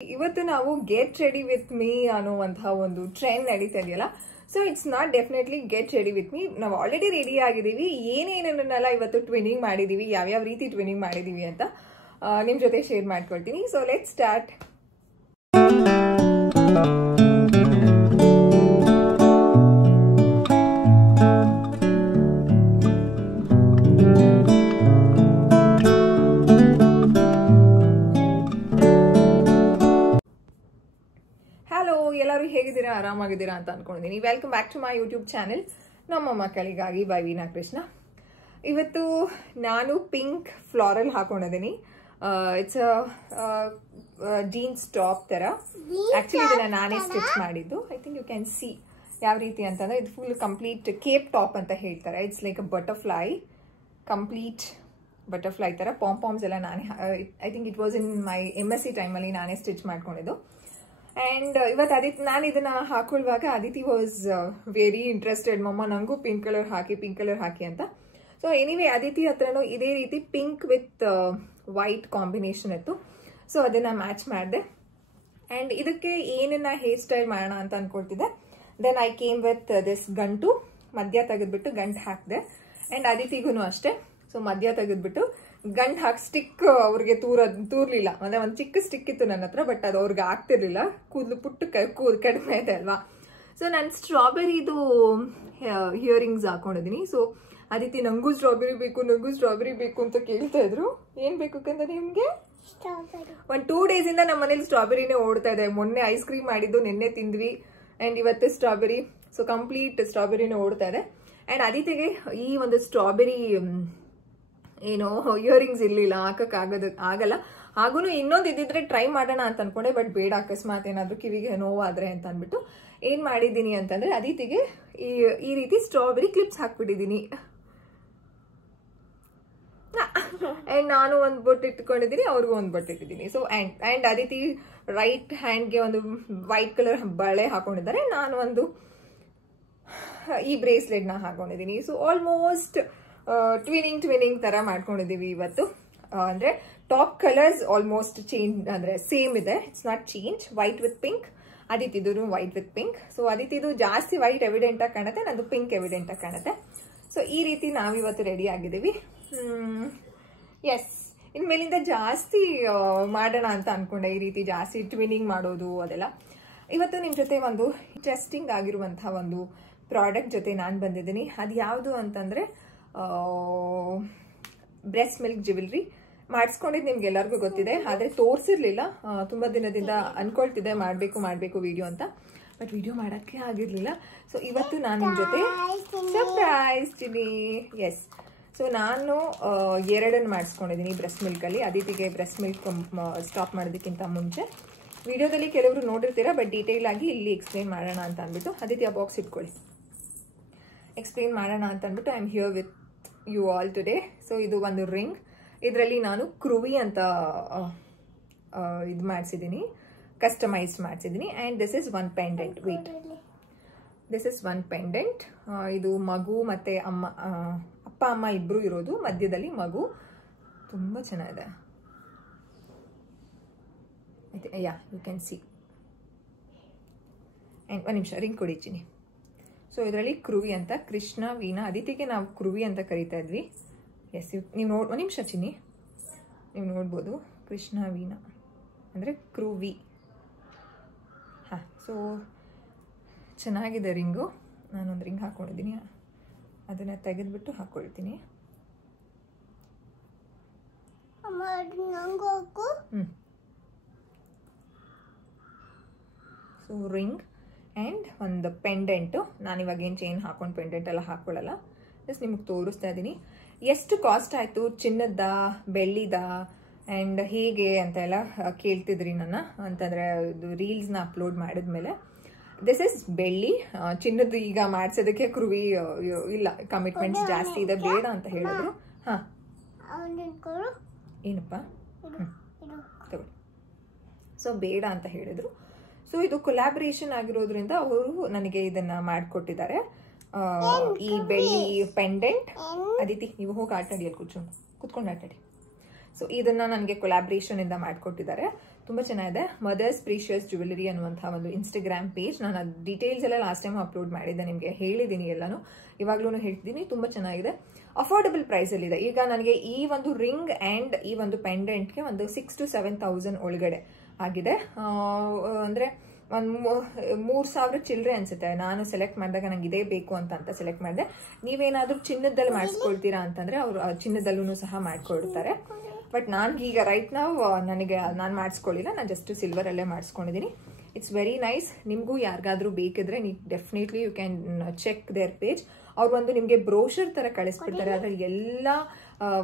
ಇವತ್ತು ನಾವು get ready with me ಅನ್ನುವಂತಹ ಒಂದು ಟ್ರೆಂಡ್ ನಡೀತಾ ಇದೆಯಲ್ಲ. So it's not definitely get ready with me. ನಾವು ಆಲ್ರೆಡಿ ರೆಡಿ ಆಗಿದ್ದೀವಿ. ಏನೇನನ್ನೆಲ್ಲ ಇವತ್ತು ಟ್ವಿನ್ನಿಂಗ್ ಮಾಡಿದೀವಿ, ಯಾವ್ಯಾವ ರೀತಿ ಟ್ವಿನ್ನಿಂಗ್ ಮಾಡಿದೀವಿ ಅಂತ ನಿಮ್ ಜೊತೆ ಶೇರ್ ಮಾಡ್ಕೊಳ್ತೀನಿ. So let's start. ಎಲ್ಲರೂ ಹೇಗಿದ್ದೀರಾ, ಆರಾಮಾಗಿದ್ದೀರಾ ಅಂತ ಅನ್ಕೊಂಡಿದ್ದೀನಿ. Welcome back to my YouTube channel ನಮ್ಮ ಮಕ್ಕಳಿಗಾಗಿ ಬೈ ವೀಣಾ ಕೃಷ್ಣ. ಇವತ್ತು ನಾನು ಪಿಂಕ್ ಫ್ಲಾರಲ್ ಹಾಕೊಂಡಿದ್ದೀನಿ. ಇಟ್ಸ್ ಜೀನ್ಸ್ ಟಾಪ್ ತರ. ಆಕ್ಚುಲಿ ಇದನ್ನ ನಾನೇ ಸ್ಟಿಚ್ ಮಾಡಿದ್ದು. I think you can see ಯಾವ ರೀತಿ ಅಂತಂದ್ರೆ ಇದು ಫುಲ್ ಕಂಪ್ಲೀಟ್ ಕೇಪ್ ಟಾಪ್ ಅಂತ ಹೇಳ್ತಾರೆ. It's like a butterfly, complete butterfly ತರ. ಪಾಂಪಾಮ್ಸ್ ಎಲ್ಲ ನಾನೇ, I think it was in my MSc ಟೈಮಲ್ಲಿ ನಾನೇ ಸ್ಟಿಚ್ ಮಾಡ್ಕೊಂಡಿದ್ದು. ಅಂಡ್ ಇವತ್ತು ನಾನು ಇದನ್ನ ಹಾಕೊಳ್ಳುವಾಗ ಅದಿತಿ ವಾಸ್ ವೆರಿ ಇಂಟ್ರೆಸ್ಟೆಡ್. ಮಮ್ಮ ನಂಗೂ ಪಿಂಕ್ ಕಲರ್ ಹಾಕಿ ಅಂತ. ಸೊ ಎನಿವೇ ಅದಿತಿ ಹತ್ರನೂ ಇದೇ ರೀತಿ ಪಿಂಕ್ ವಿತ್ ವೈಟ್ ಕಾಂಬಿನೇಷನ್ ಇತ್ತು. ಸೊ ಅದನ್ನ ಮ್ಯಾಚ್ ಮಾಡಿದೆ. ಅಂಡ್ ಇದಕ್ಕೆ ಏನನ್ನ ಹೇರ್ ಸ್ಟೈಲ್ ಮಾಡೋಣ ಅಂತ ಅನ್ಕೊಳ್ತಿದ್ದೆ. Then I came with this ಗಂಟು. ಮಧ್ಯ ತೆಗೆದ್ಬಿಟ್ಟು ಗಂಟು ಹಾಕಿದೆ. ಅಂಡ್ ಅದಿತಿಗೂ ಅಷ್ಟೇ. ಸೊ ಮಧ್ಯ ತೆಗೆದ್ಬಿಟ್ಟು ಗಂಟು ಹಾಕಿ ಸ್ಟಿಕ್ ಅವ್ರಿಗೆ ತೂರ್ಲಿಲ್ಲ. ಅಂದ್ರೆ ಒಂದು ಚಿಕ್ಕ ಸ್ಟಿಕ್ ಇತ್ತು ನನ್ನ ಹತ್ರ, ಬಟ್ ಅದು ಅವ್ರಿಗೆ ಆಗ್ತಿರ್ಲಿಲ್ಲ. ಕೂದಲು ಪುಟ್ಟು ಕಡಿಮೆ ಇದೆ ಅಲ್ವಾ. ಸೊ ನಾನು ಸ್ಟ್ರಾಬೆರಿದು ಹಿಯರಿಂಗ್ಸ್ ಹಾಕೊಂಡಿದ್ದೀನಿ. ಸೊ ಅದಿತಿ ನಂಗೂ ಸ್ಟ್ರಾಬೆರಿ ಬೇಕು ಅಂತ ಕೇಳ್ತಾ ಇದ್ರು. ಏನ್ ಬೇಕು ಕಂದ ನಿಮ್ಗೆ? ಒಂದು 2 days ಇಂದ ನಮ್ಮ ಮನೇಲಿ ಸ್ಟ್ರಾಬೆರಿನೇ ಓಡ್ತಾ ಇದೆ. ಮೊನ್ನೆ ಐಸ್ ಕ್ರೀಮ್ ಮಾಡಿದ್ದು, ನಿನ್ನೆ ತಿಂದ್ವಿ. ಅಂಡ್ ಇವತ್ತು ಸ್ಟ್ರಾಬೆರಿ. ಸೊ ಕಂಪ್ಲೀಟ್ ಸ್ಟ್ರಾಬೆರಿನೇ ಓಡ್ತಾ ಇದೆ. ಅಂಡ್ ಅದಿತಿಗೆ ಈ ಒಂದು ಸ್ಟ್ರಾಬೆರಿ ಏನೋ ಇಯರಿಂಗ್ಸ್ ಇರ್ಲಿಲ್ಲ, ಆಗಲ್ಲ. ಹಾಗೂ ಇನ್ನೊಂದು ಇದ್ದಿದ್ರೆ ಟ್ರೈ ಮಾಡೋಣ ಅಂತ ಅನ್ಕೊಂಡೆ, ಬಟ್ ಬೇಡ, ಅಕಸ್ಮಾತ್ ಏನಾದ್ರು ಕಿವಿಗೆ ನೋವಾದ್ರೆ ಅಂತ ಅಂದ್ಬಿಟ್ಟು ಏನ್ ಮಾಡಿದೀನಿ ಅಂತಂದ್ರೆ ಅದಿತಿಗೆ ಈ ರೀತಿ ಸ್ಟ್ರಾಬೆರಿ ಕ್ಲಿಪ್ಸ್ ಹಾಕ್ಬಿಟ್ಟಿದೀನಿ. ಅಂಡ್ ನಾನು ಒಂದು ಬೊಟ್ಟು ಇಟ್ಕೊಂಡಿದ್ದೀನಿ, ಅವ್ರಿಗೂ ಒಂದು ಬೊಟ್ಟು ಇಟ್ಟಿದ್ದೀನಿ. ಸೊ ಅಂಡ್ ಅದಿತಿ ರೈಟ್ ಹ್ಯಾಂಡ್ಗೆ ಒಂದು ವೈಟ್ ಕಲರ್ ಬಳೆ ಹಾಕೊಂಡಿದ್ದಾರೆ. ನಾನು ಒಂದು ಈ ಬ್ರೇಸ್ಲೆಟ್ ನ ಹಾಕೊಂಡಿದ್ದೀನಿ. ಸೊ ಆಲ್ಮೋಸ್ಟ್ ಟ್ವಿನಿಂಗ್ ತರ ಮಾಡ್ಕೊಂಡಿದೀವಿ ಇವತ್ತು. ಅಂದ್ರೆ ಟಾಪ್ ಕಲರ್ಸ್ ಆಲ್ಮೋಸ್ಟ್ ಚೇಂಜ್, ಅಂದ್ರೆ ಸೇಮ್ ಇದೆ. It's not change. White with pink. ಅದಿತಿದು ವೈಟ್ ವಿತ್ ಪಿಂಕ್. ಸೊ ಅದಿತಿದು ಜಾಸ್ತಿ ವೈಟ್ ಎವಿಡೆಂಟ್ ಆಗಿ ಕಾಣುತ್ತೆ, ನಂದು ಪಿಂಕ್ ಎವಿಡೆಂಟ್ ಆಗಿ ಕಾಣುತ್ತೆ. ಸೊ ಈ ರೀತಿ ನಾವಿವತ್ತು ರೆಡಿ ಆಗಿದ್ದೀವಿ. ಎಸ್, ಇನ್ಮೇಲಿಂದ ಜಾಸ್ತಿ ಮಾಡೋಣ ಅಂತ ಅನ್ಕೊಂಡೆ. ಈ ರೀತಿ ಜಾಸ್ತಿ ಟ್ವಿನಿಂಗ್ ಮಾಡೋದು ಅದೆಲ್ಲ. ಇವತ್ತು ನಿಮ್ ಜೊತೆ ಒಂದು ಇಂಟ್ರೆಸ್ಟಿಂಗ್ ಆಗಿರುವಂತಹ ಒಂದು ಪ್ರಾಡಕ್ಟ್ ಜೊತೆ ನಾನು ಬಂದಿದ್ದೀನಿ. ಅದು ಯಾವುದು ಅಂತಂದ್ರೆ ಬ್ರೆಸ್ಟ್ ಮಿಲ್ಕ್ ಜ್ಯುವೆಲ್ರಿ. ಮಾಡಿಸ್ಕೊಂಡಿದ್ದು ನಿಮ್ಗೆ ಎಲ್ಲರಿಗೂ ಗೊತ್ತಿದೆ, ಆದ್ರೆ ತೋರಿಸಿರ್ಲಿಲ್ಲ. ತುಂಬಾ ದಿನದಿಂದ ಅನ್ಕೊಳ್ತಿದ್ದೆ ಮಾಡಬೇಕು ವಿಡಿಯೋ ಅಂತ, ಬಟ್ ವಿಡಿಯೋ ಮಾಡೋಕ್ಕೆ ಆಗಿರ್ಲಿಲ್ಲ. ಸೊ ಇವತ್ತು ನಾನು ನಿಮ್ ಜೊತೆ ಸರ್ಪ್ರೈಸ್ ಚಿನಿ. ಎಸ್, ಸೊ ನಾನು 2 ಮಾಡಿಸ್ಕೊಂಡಿದ್ದೀನಿ ಬ್ರೆಸ್ಟ್ ಮಿಲ್ಕಲ್ಲಿ. ಅದಿತಿಗೆ ಬ್ರೆಸ್ಟ್ ಮಿಲ್ಕ್ ಸ್ಟಾಪ್ ಮಾಡೋದಕ್ಕಿಂತ ಮುಂಚೆ ವಿಡಿಯೋದಲ್ಲಿ ಕೆಲವರು ನೋಡಿರ್ತೀರಾ, ಬಟ್ ಡೀಟೇಲ್ ಆಗಿ ಇಲ್ಲಿ ಎಕ್ಸ್ಪ್ಲೇನ್ ಮಾಡೋಣ ಅಂತ ಅಂದ್ಬಿಟ್ಟು. ಅದಿತಿ ಆ ಬಾಕ್ಸ್ ಇಟ್ಕೊಳ್ಳಿ. ಎಕ್ಸ್ಪ್ಲೇನ್ ಮಾಡೋಣ ಅಂತ ಅಂದ್ಬಿಟ್ಟು I am here with you all today. So ಇದು ಒಂದು ರಿಂಗ್. ಇದರಲ್ಲಿ ನಾನು ಕ್ರೂವಿ ಅಂತ ಇದು ಮಾಡಿಸಿದ್ದೀನಿ, ಕಸ್ಟಮೈಸ್ಡ್ ಮಾಡಿಸಿದ್ದೀನಿ. And this is one pendant. Wait, this is one pendant. ಇದು ಮಗು ಮತ್ತು ಅಪ್ಪ ಅಮ್ಮ ಇಬ್ಬರು ಇರೋದು, ಮಧ್ಯದಲ್ಲಿ ಮಗು. ತುಂಬ ಚೆನ್ನಾಗಿದೆ. ಯಾ, ಯು ಕ್ಯಾನ್ ಸಿ. ಆ್ಯಂಡ್ ಒಂದು ನಿಮಿಷ, ರಿಂಗ್ ಕೊಡಿತೀನಿ. ಸೊ ಇದರಲ್ಲಿ ಕ್ರೂವಿ ಅಂತ, ಕೃಷ್ಣ ವೀಣಾ. ಅದಿತಿಗೆ ನಾವು ಕ್ರೂವಿ ಅಂತ ಕರಿತಾ ಇದ್ವಿ. ಎಸ್, ನೀವು ಒಂದು ನಿಮಿಷ ಚಿನ್ನಿ, ನೀವು ನೋಡ್ಬೋದು. ಕೃಷ್ಣ ವೀಣಾ ಅಂದರೆ ಕ್ರೂವಿ. ಹಾಂ, ಸೊ ಚೆನ್ನಾಗಿದೆ ರಿಂಗು. ನಾನೊಂದು ರಿಂಗ್ ಹಾಕ್ಕೊಂಡಿದ್ದೀನಿ, ಅದನ್ನು ತೆಗೆದುಬಿಟ್ಟು ಹಾಕ್ಕೊಳ್ತೀನಿ. ಸೊ ರಿಂಗ್ ಆ್ಯಂಡ್ ಒಂದು ಪೆಂಡೆಂಟು. ನಾನಿವಾಗ ಏನು ಚೈನ್ ಹಾಕೊಂಡು ಪೆಂಡೆಂಟ್ ಎಲ್ಲ ಹಾಕ್ಕೊಳ್ಳಲ್ಲ, ಜಸ್ಟ್ ನಿಮಗೆ ತೋರಿಸ್ತಾ ಇದ್ದೀನಿ. ಎಷ್ಟು ಕಾಸ್ಟ್ ಆಯಿತು, ಚಿನ್ನದ, ಬೆಳ್ಳಿದ, ಆ್ಯಂಡ್ ಹೇಗೆ ಅಂತ ಎಲ್ಲ ಕೇಳ್ತಿದ್ರಿ ನನ್ನ. ಅಂತಂದರೆ ಇದು ರೀಲ್ಸ್ನ ಅಪ್ಲೋಡ್ ಮಾಡಿದ್ಮೇಲೆ. ದಿಸ್ ಇಸ್ ಬೆಳ್ಳಿ. ಚಿನ್ನದ ಈಗ ಮಾಡಿಸೋದಕ್ಕೆ ಕ್ರೂವಿ ಇಲ್ಲ, ಕಮಿಟ್ಮೆಂಟ್ಸ್ ಜಾಸ್ತಿ ಇದೆ, ಬೇಡ ಅಂತ ಹೇಳಿದ್ರು. ಹಾಂ, ಏನಪ್ಪ ತಗೊಳ್ಳಿ. ಸೊ ಬೇಡ ಅಂತ ಹೇಳಿದ್ರು. ಸೊ ಇದು ಕೊಲಾಬ್ರೇಷನ್ ಆಗಿರೋದ್ರಿಂದ ಅವರು ನನಗೆ ಇದನ್ನ ಮಾಡಿಕೊಟ್ಟಿದ್ದಾರೆ. ಈ ಬೆಳ್ಳಿ ಪೆಂಡೆಂಟ್. ಅದಿತಿ, ನೀವು ಹೋಗಿ ಆಟಾಡಿ, ಅಲ್ಲಿ ಕುತ್ಕೊಂಡು ಆಟಾಡಿ. ಸೊ ಇದನ್ನ ನನಗೆ ಕೊಲಾಬ್ರೇಷನ್ ಇಂದ ಮಾಡಿಕೊಟ್ಟಿದ್ದಾರೆ. ತುಂಬ ಚೆನ್ನಾಗಿದೆ. ಮದರ್ಸ್ ಪ್ರೀಶಿಯಸ್ ಜ್ಯುವೆಲರಿ ಅನ್ನುವಂಥ ಒಂದು ಇನ್ಸ್ಟಾಗ್ರಾಮ್ ಪೇಜ್. ನಾನು ಅದು ಡೀಟೇಲ್ಸ್ ಎಲ್ಲ ಲಾಸ್ಟ್ ಟೈಮ್ ಅಪ್ಲೋಡ್ ಮಾಡಿದ್ದೆ, ನಿಮಗೆ ಹೇಳಿದ್ದೀನಿ ಎಲ್ಲಾನು, ಇವಾಗ್ಲೂ ಹೇಳ್ತೀನಿ. ತುಂಬ ಚೆನ್ನಾಗಿದೆ, ಅಫೋರ್ಡಬಲ್ ಪ್ರೈಸಲ್ಲಿದೆ. ಈಗ ನನಗೆ ಈ ಒಂದು ರಿಂಗ್ ಆ್ಯಂಡ್ ಈ ಒಂದು ಪೆಂಡೆಂಟ್ಗೆ ಒಂದು 6,000 to 7,000 ಒಳಗಡೆ ಆಗಿದೆ. ಅಂದರೆ ಒಂದು 3,000 ಚಿಲ್ಲರೆ ಅನ್ಸುತ್ತೆ. ನಾನು ಸೆಲೆಕ್ಟ್ ಮಾಡಿದಾಗ ನಂಗೆ ಇದೇ ಬೇಕು ಅಂತ ಸೆಲೆಕ್ಟ್ ಮಾಡಿದೆ. ನೀವೇನಾದರೂ ಚಿನ್ನದಲ್ಲಿ ಮಾಡಿಸ್ಕೊಳ್ತೀರಾ ಅಂತಂದರೆ ಅವರು ಚಿನ್ನದಲ್ಲೂ ಸಹ ಮಾಡಿಕೊಡ್ತಾರೆ. ಬಟ್ ಈಗ ರೈಟ್ ನಾನು ಮಾಡಿಸ್ಕೊಳ್ಳಿಲ್ಲ, ನಾನು ಜಸ್ಟ್ ಸಿಲ್ವರಲ್ಲೇ ಮಾಡಿಸ್ಕೊಂಡಿದ್ದೀನಿ. It's very nice. ನಿಮಗೂ ಯಾರಿಗಾದ್ರೂ ಬೇಕಿದ್ರೆ ನೀವು definitely you can check their page. ಅವ್ರು ಒಂದು ನಿಮಗೆ ಬ್ರೋಷರ್ ಥರ ಕಳಿಸ್ಬಿಡ್ತಾರೆ. ಅದರಲ್ಲಿ ಎಲ್ಲ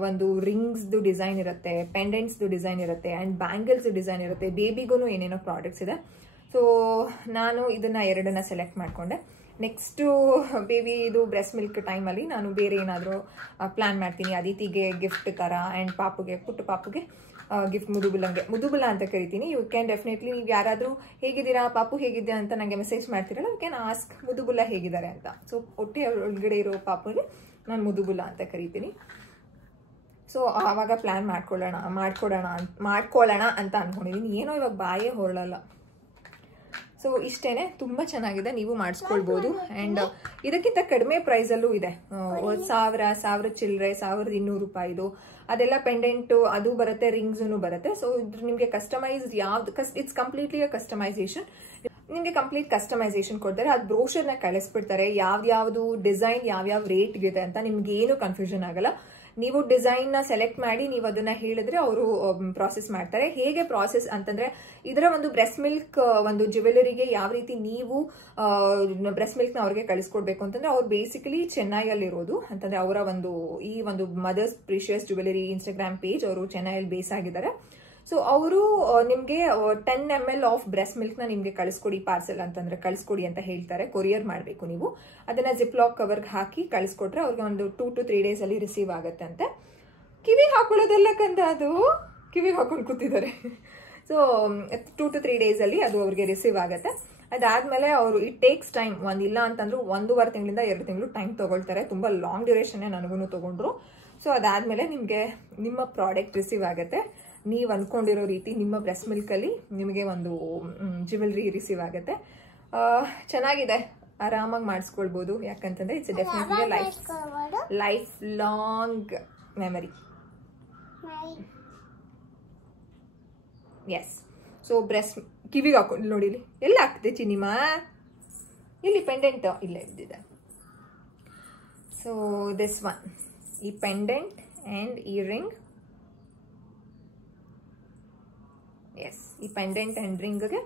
ಒಂದು ರಿಂಗ್ಸ್ದು ಡಿಸೈನ್ ಇರುತ್ತೆ, ಪೆಂಡೆಂಟ್ಸ್ದು ಡಿಸೈನ್ ಇರುತ್ತೆ, ಆ್ಯಂಡ್ ಬ್ಯಾಂಗಲ್ಸ್ದು ಡಿಸೈನ್ ಇರುತ್ತೆ. ಬೇಬಿಗೂ ಏನೇನೋ ಪ್ರಾಡಕ್ಟ್ಸ್ ಇದೆ. ಸೊ ನಾನು ಇದನ್ನು 2 ಸೆಲೆಕ್ಟ್ ಮಾಡಿಕೊಂಡೆ. ನೆಕ್ಸ್ಟು ಬೇಬಿ ಇದು ಬ್ರೆಸ್ಟ್ ಮಿಲ್ಕ್ ಟೈಮಲ್ಲಿ ನಾನು ಬೇರೆ ಏನಾದರೂ ಪ್ಲ್ಯಾನ್ ಮಾಡ್ತೀನಿ. ಅದಿತಿಗೆ ಗಿಫ್ಟ್ ಥರ, ಆ್ಯಂಡ್ ಪುಟ್ಟ ಪಾಪುಗೆ ಗಿಫ್ಟ್ ಮುದುಬುಲ ಅಂತ ಕರಿತೀನಿ. ಯು ಕ್ಯಾನ್ ಡೆಫಿನೆಟ್ಲಿ, ನೀವು ಯಾರಾದರೂ ಹೇಗಿದ್ದೀರಾ ಪಾಪು ಹೇಗಿದ್ಯಾ ಅಂತ ನನಗೆ ಮೆಸೇಜ್ ಮಾಡ್ತೀರಲ್ಲ, ಯು ಕ್ಯಾನ್ ಆಸ್ಕ್ ಮುದುಬುಲ ಹೇಗಿದ್ದಾರೆ ಅಂತ. ಸೊ ಹೊಟ್ಟೆ ಒಳಗಡೆ ಇರೋ ಪಾಪುಗೆ ನಾನು ಮುದುಬುಲ ಅಂತ ಕರಿತೀನಿ. ಸೊ ಆವಾಗ ಪ್ಲ್ಯಾನ್ ಮಾಡ್ಕೊಳ್ಳೋಣ ಅಂತ ಅಂದ್ಕೊಂಡಿದ್ದೀನಿ. ಏನೋ ಇವಾಗ ಬಾಯೇ ಹೊರಳಲ್ಲ. ಸೊ ಇಷ್ಟೇನೆ, ತುಂಬ ಚೆನ್ನಾಗಿದೆ, ನೀವು ಮಾಡಿಸ್ಕೊಳ್ಬೋದು. ಆ್ಯಂಡ್ ಇದಕ್ಕಿಂತ ಕಡಿಮೆ ಪ್ರೈಸಲ್ಲೂ ಇದೆ. 1,000 ಚಿಲ್ಲರೆ, 1,200 ರೂಪಾಯಿದು ಅದೆಲ್ಲ ಪೆಂಡೆಂಟು ಅದು ಬರುತ್ತೆ, ರಿಂಗ್ಸೂ ಬರುತ್ತೆ. ಸೊ ಇದ್ರ ನಿಮಗೆ ಕಸ್ಟಮೈಸ್ ಇಟ್ಸ್ ಕಂಪ್ಲೀಟ್ಲಿ ಕಸ್ಟಮೈಸೇಷನ್. ನಿಮಗೆ ಕಂಪ್ಲೀಟ್ ಕಸ್ಟಮೈಸೇಷನ್ ಕೊಡ್ತಾರೆ. ಅದು ಬ್ರೋಷರ್ನ ಕಳಿಸ್ಬಿಡ್ತಾರೆ, ಯಾವ್ದು ಡಿಸೈನ್ ಯಾವ್ಯಾವ ರೇಟ್ಗಿದೆ ಅಂತ ನಿಮ್ಗೆ ಏನು ಕನ್ಫ್ಯೂಷನ್ ಆಗಲ್ಲ. ನೀವು ಡಿಸೈನ್ನ ಸೆಲೆಕ್ಟ್ ಮಾಡಿ ನೀವು ಅದನ್ನ ಹೇಳಿದ್ರೆ ಅವರು ಪ್ರಾಸೆಸ್ ಮಾಡ್ತಾರೆ. ಹೇಗೆ ಪ್ರಾಸೆಸ್ ಅಂತಂದ್ರೆ, ಇದರ ಒಂದು ಬ್ರೆಸ್ಟ್ ಮಿಲ್ಕ್ ಒಂದು ಜ್ಯುವೆಲರಿಗೆ ಯಾವ ರೀತಿ ನೀವು ಬ್ರೆಸ್ಟ್ ಮಿಲ್ಕ್ನ ಅವ್ರಿಗೆ ಕಳಿಸ್ಕೊಡ್ಬೇಕು ಅಂತಂದ್ರೆ, ಅವ್ರು ಬೇಸಿಕಲಿ ಚೆನ್ನೈಯಲ್ಲಿರೋದು ಅಂತಂದ್ರೆ ಅವರ ಈ ಒಂದು mother's precious jewellery Instagram page ಅವರು ಚೆನ್ನೈಯಲ್ಲಿ ಬೇಸ್ ಆಗಿದ್ದಾರೆ. ಸೊ ಅವರು ನಿಮಗೆ 10 ml ಆಫ್ ಬ್ರೆಸ್ಟ್ ಮಿಲ್ಕ್ನ ನಿಮಗೆ ಕಳಿಸ್ಕೊಡಿ ಪಾರ್ಸೆಲ್ ಅಂತಂದ್ರೆ ಕಳಿಸ್ಕೊಡಿ ಅಂತ ಹೇಳ್ತಾರೆ. ಕೊರಿಯರ್ ಮಾಡಬೇಕು ನೀವು. ಅದನ್ನ ಜಿಪ್ಲಾಕ್ ಕವರ್ಗೆ ಹಾಕಿ ಕಳಿಸ್ಕೊಟ್ರೆ ಅವ್ರಿಗೆ ಒಂದು 2 to 3 days ಅಲ್ಲಿ ರಿಸೀವ್ ಆಗುತ್ತೆ ಅಂತೆ. ಕಿವಿ ಹಾಕೊಳ್ಳೋದೆಲ್ಲ ಕಂದ, ಅದು ಕಿವಿಗೆ ಹಾಕೊಂಡು ಕೂತಿದ್ದಾರೆ. ಸೊ 2 to 3 days ಅಲ್ಲಿ ಅದು ಅವ್ರಿಗೆ ರಿಸೀವ್ ಆಗುತ್ತೆ. ಅದಾದ್ಮೇಲೆ ಅವರು ಇಟ್ ಟೇಕ್ಸ್ ಟೈಮ್, ಇಲ್ಲ ಅಂತಂದ್ರು 1.5 ತಿಂಗಳಿಂದ 2 ತಿಂಗಳು ಟೈಮ್ ತಗೊಳ್ತಾರೆ. ತುಂಬಾ ಲಾಂಗ್ ಡ್ಯೂರೇಷನ್ನೇ ನನಗೂ ತಗೊಂಡ್ರು. ಸೊ ಅದಾದ್ಮೇಲೆ ನಿಮಗೆ ನಿಮ್ಮ ಪ್ರಾಡಕ್ಟ್ ರಿಸೀವ್ ಆಗುತ್ತೆ. ನೀವು ಅನ್ಕೊಂಡಿರೋ ರೀತಿ ನಿಮ್ಮ ಬ್ರೆಸ್ಟ್ ಮಿಲ್ಕಲ್ಲಿ ನಿಮಗೆ ಒಂದು ಜ್ಯುವೆಲ್ರಿ ರಿಸೀವ್ ಆಗುತ್ತೆ. ಚೆನ್ನಾಗಿದೆ, ಆರಾಮಾಗಿ ಮಾಡಿಸ್ಕೊಳ್ಬೋದು. ಯಾಕಂತಂದ್ರೆ it's definitely life long memory. Yes. So ಬ್ರೆಸ್ಟ್ ಕಿವಿಗೆ ಹಾಕೊಂಡು ನೋಡಿಲಿ, ಎಲ್ಲ ಹಾಕ್ತಿದೆ ಚಿನ್ನಿಮಾ, ಇಲ್ಲಿ ಪೆಂಡೆಂಟ್ ಇಲ್ಲೇ ಇದ್ದಿದೆ. ಸೊ ದಿಸ್ ಒನ್, ಈ ಪೆಂಡೆಂಟ್ ಆ್ಯಂಡ್ ಈ ರಿಂಗ್. ಎಸ್, ಈ ಪೆಂಡೆಂಟ್ ಆ್ಯಂಡ್ ರಿಂಗ್ಗೆ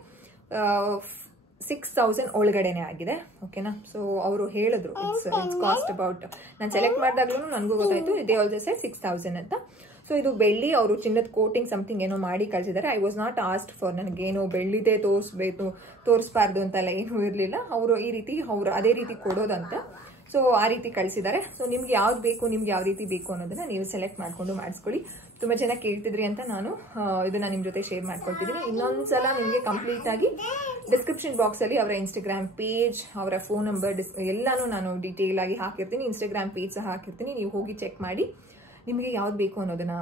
6,000 ಒಳಗಡೆನೆ ಆಗಿದೆ. ಓಕೆನಾ? ಸೊ ಅವರು ಹೇಳಿದ್ರು ಇಟ್ಸ್ ಕಾಸ್ಟ್ ಅಬೌಟ್, ನಾನು ಸೆಲೆಕ್ಟ್ ಮಾಡಿದಾಗ್ಲೂ ನನಗೂ ಗೊತ್ತಾಯ್ತು, ದೇ ಆಲ್ಸೋ ಸೆ 6,000 ಅಂತ. ಸೊ ಇದು ಬೆಳ್ಳಿ, ಅವರು ಚಿನ್ನದ ಕೋಟಿಂಗ್ ಸಮಥಿಂಗ್ ಏನೋ ಮಾಡಿ ಕಳಿಸಿದ್ದಾರೆ. I was not asked for, ನನಗೇನು ಬೆಳ್ಳಿದೆ ತೋರಿಸ್ಬಾರ್ದು ಅಂತೆಲ್ಲ ಏನೂ ಇರಲಿಲ್ಲ. ಅವರು ಈ ರೀತಿ ಅದೇ ರೀತಿ ಕೊಡೋದಂತ. ಸೊ ಆ ರೀತಿ ಕಳಿಸಿದ್ದಾರೆ. ಸೊ ನಿಮ್ಗೆ ಯಾವ್ದು ಬೇಕು, ನಿಮ್ಗೆ ಯಾವ ರೀತಿ ಬೇಕು ಅನ್ನೋದನ್ನ ನೀವು ಸೆಲೆಕ್ಟ್ ಮಾಡ್ಕೊಂಡು ಮಾಡಿಸ್ಕೊಳ್ಳಿ. ತುಂಬ ಜನ ಕೇಳ್ತಿದ್ರಿ ಅಂತ ನಾನು ಇದನ್ನ ನಿಮ್ಮ ಜೊತೆ ಶೇರ್ ಮಾಡ್ಕೊಳ್ತಿದ್ದೀನಿ. ಇನ್ನೊಂದ್ಸಲ ನಿಮಗೆ ಕಂಪ್ಲೀಟ್ ಆಗಿ ಡಿಸ್ಕ್ರಿಪ್ಷನ್ ಬಾಕ್ಸ್ ಅಲ್ಲಿ ಅವರ ಇನ್ಸ್ಟಾಗ್ರಾಮ್ ಪೇಜ್, ಅವರ ಫೋನ್ ನಂಬರ್ ಎಲ್ಲಾನು ನಾನು ಡೀಟೇಲ್ ಆಗಿ ಹಾಕಿರ್ತೀನಿ. ಇನ್ಸ್ಟಾಗ್ರಾಮ್ ಪೇಜ್ ಸಹ ಹಾಕಿರ್ತೀನಿ. ನೀವು ಹೋಗಿ ಚೆಕ್ ಮಾಡಿ ನಿಮಗೆ ಯಾವ್ದು ಬೇಕು ಅನ್ನೋದನ್ನ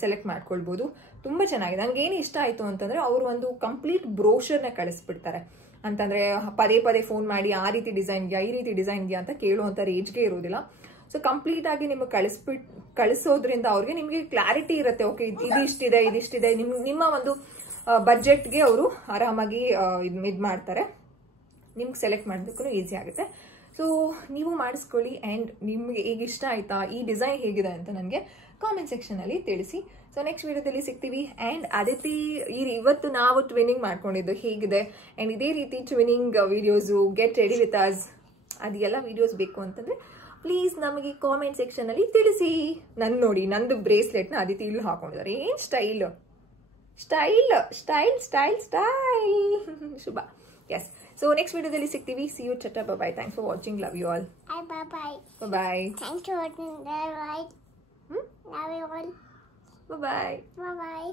ಸೆಲೆಕ್ಟ್ ಮಾಡ್ಕೊಳ್ಬೋದು. ತುಂಬ ಚೆನ್ನಾಗಿದೆ. ನನಗೆ ಏನು ಇಷ್ಟ ಆಯಿತು ಅಂತಂದ್ರೆ, ಅವರು ಒಂದು ಕಂಪ್ಲೀಟ್ ಬ್ರೋಷರ್ನ ಕಳಿಸ್ಬಿಡ್ತಾರೆ. ಅಂತಂದ್ರೆ ಪದೇ ಪದೇ ಫೋನ್ ಮಾಡಿ ಆ ರೀತಿ ಡಿಸೈನ್ ಇದೆಯಾ, ಈ ರೀತಿ ಡಿಸೈನ್ ಇದೆಯಾ ಅಂತ ಕೇಳುವಂಥ ರೇಂಜ್ಗೆ ಇರೋದಿಲ್ಲ. ಸೊ ಕಂಪ್ಲೀಟ್ ಆಗಿ ನಿಮಗೆ ಕಳಿಸೋದ್ರಿಂದ ಅವ್ರಿಗೆ ನಿಮಗೆ ಕ್ಲಾರಿಟಿ ಇರುತ್ತೆ. ಓಕೆ, ಇದಿಷ್ಟಿದೆ, ನಿಮ್ಮ ಒಂದು ಬಜೆಟ್ಗೆ ಅವರು ಆರಾಮಾಗಿ ಇದು ಮಾಡ್ತಾರೆ. ನಿಮ್ಗೆ ಸೆಲೆಕ್ಟ್ ಮಾಡೋದಕ್ಕೂ ಈಸಿ ಆಗುತ್ತೆ. ಸೊ ನೀವು ಮಾಡಿಸ್ಕೊಳ್ಳಿ. ಆ್ಯಂಡ್ ನಿಮಗೆ ಈಗ ಇಷ್ಟ ಆಯ್ತಾ, ಈ ಡಿಸೈನ್ ಹೇಗಿದೆ ಅಂತ ನನಗೆ ಕಾಮೆಂಟ್ ಸೆಕ್ಷನಲ್ಲಿ ತಿಳಿಸಿ. ಸೊ ನೆಕ್ಸ್ಟ್ ವಿಡಿಯೋದಲ್ಲಿ ಸಿಗ್ತೀವಿ. ಆ್ಯಂಡ್ ಅದಿತಿ ಇವತ್ತು ನಾವು ಟ್ವಿನ್ನಿಂಗ್ ಮಾಡ್ಕೊಂಡಿದ್ದು ಹೇಗಿದೆ, ಆ್ಯಂಡ್ ಇದೇ ರೀತಿ twinning videos, get ready with us, ಅದೆಲ್ಲ ವಿಡಿಯೋಸ್ ಬೇಕು ಅಂತಂದರೆ ಪ್ಲೀಸ್ ನಮಗೆ ಕಾಮೆಂಟ್ ಸೆಕ್ಷನಲ್ಲಿ ತಿಳಿಸಿ. ನೋಡಿ, ನಂದು ಬ್ರೇಸ್ಲೆಟ್ನ ಅದಿತಿ ಇಲ್ಲಿ ಹಾಕೊಂಡಿದ್ದಾರೆ. ಏನು style Shubha. Yes. So next ವಿಡಿಯೋದಲ್ಲಿ ಸಿಗ್ತೀವಿ. ಸಿ ಯು, ಚಟ, bye. Thanks for watching. Love you all. Bye. Thanks for watching. Love you all. Bye-bye. Bye-bye.